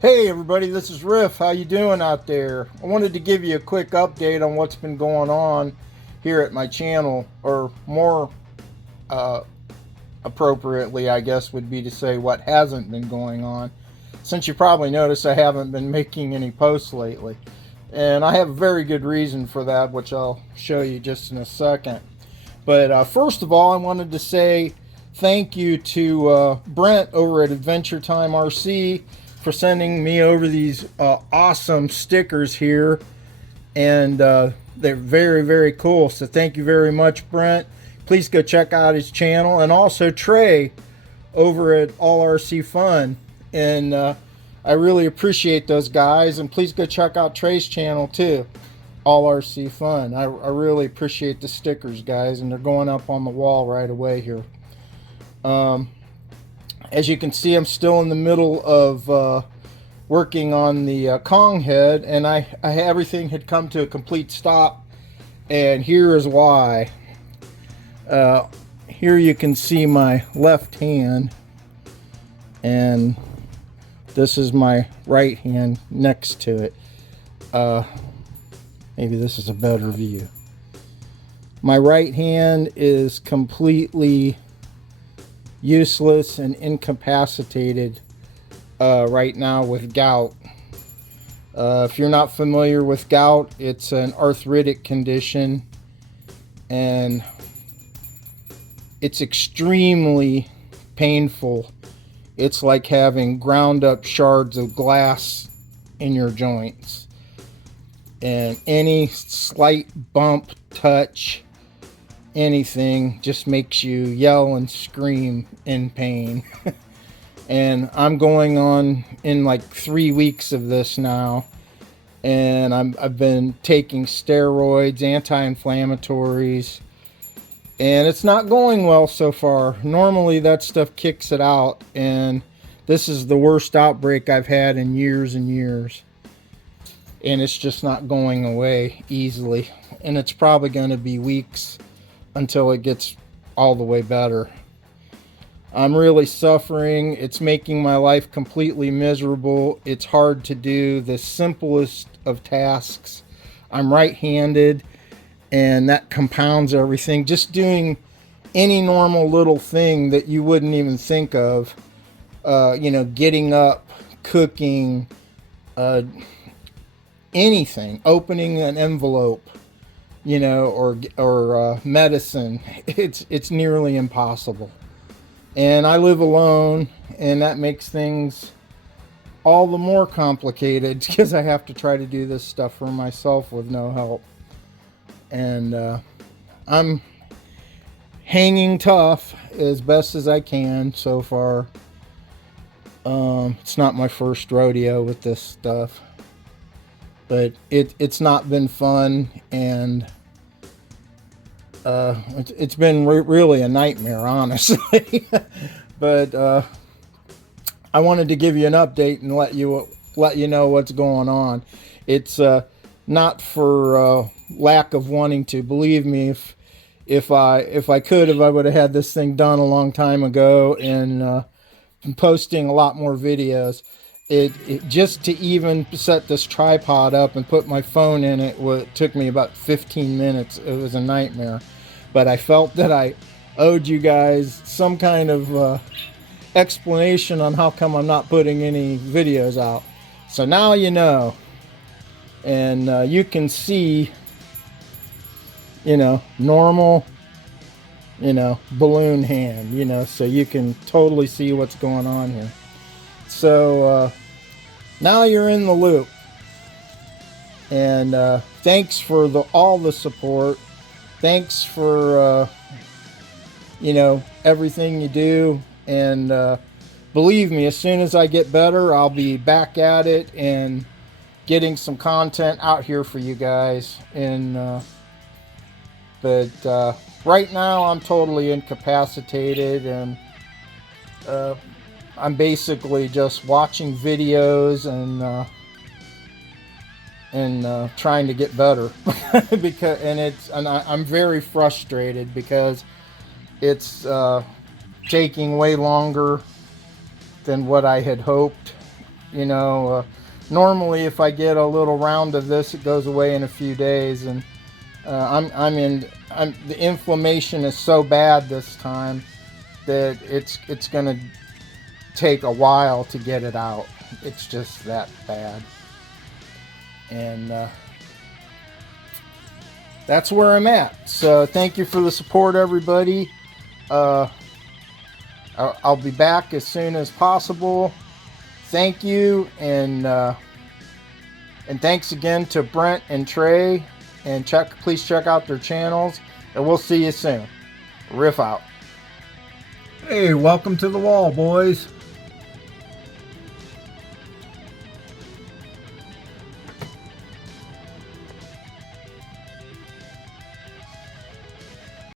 Hey everybody, this is Riff. How you doing out there? I wanted to give you a quick update on what's been going on here at my channel, or more uh, appropriately, I guess, would be to say what hasn't been going on. Since you probably noticed I haven't been making any posts lately. And I have a very good reason for that, which I'll show you just in a second. But first of all, I wanted to say thank you to Brent over at Adventure Time RC for sending me over these awesome stickers here. And they're very, very cool. So thank you very much, Brent. Please go check out his channel. And also Trey over at All RC Fun. And I really appreciate those guys. And please go check out Trey's channel too. All RC Fun. I really appreciate the stickers, guys, and they're going up on the wall right away here. As you can see, I'm still in the middle of working on the Kong head, and everything had come to a complete stop, and here is why. Here you can see my left hand, and this is my right hand next to it. Maybe this is a better view. My right hand is completely useless and incapacitated right now with gout. If you're not familiar with gout, it's an arthritic condition, and it's extremely painful. It's like having ground up shards of glass in your joints. And any slight bump, touch, anything just makes you yell and scream in pain. And I'm going on in like 3 weeks of this now. And I've been taking steroids, anti-inflammatories, and it's not going well so far. Normally that stuff kicks it out, and this is the worst outbreak I've had in years and years. And it's just not going away easily, and it's probably going to be weeks until it gets all the way better. I'm really suffering. It's making my life completely miserable. It's hard to do the simplest of tasks. I'm right-handed, and that compounds everything. Just doing any normal little thing that you wouldn't even think of, getting up, cooking, anything, opening an envelope, or medicine, it's nearly impossible. And I live alone, and that makes things all the more complicated because I have to try to do this stuff for myself with no help. And I'm hanging tough as best as I can so far. It's not my first rodeo with this stuff, but it's not been fun, and it's been really a nightmare, honestly. But I wanted to give you an update and let you know what's going on. It's not for lack of wanting to. Believe me, if I could have, I would have had this thing done a long time ago, and been posting a lot more videos. It just to even set this tripod up and put my phone in it took me about 15 minutes. It was a nightmare, but I felt that I owed you guys some kind of explanation on how come I'm not putting any videos out. So now you know, and you can see, normal, balloon hand, so you can totally see what's going on here. So now you're in the loop, and thanks for all the support. Thanks for everything you do, and believe me, as soon as I get better, I'll be back at it and getting some content out here for you guys. And but right now I'm totally incapacitated, and I'm basically just watching videos and trying to get better. I'm very frustrated because it's taking way longer than what I had hoped, You know, normally if I get a little round of this, it goes away in a few days, and the inflammation is so bad this time that it's gonna take a while to get it out. It's just that bad. And that's where I'm at. So thank you for the support, everybody. I'll be back as soon as possible. Thank you, and thanks again to Brent and Trey. And please check out their channels, and we'll see you soon. Riff out. Hey, welcome to the wall, boys.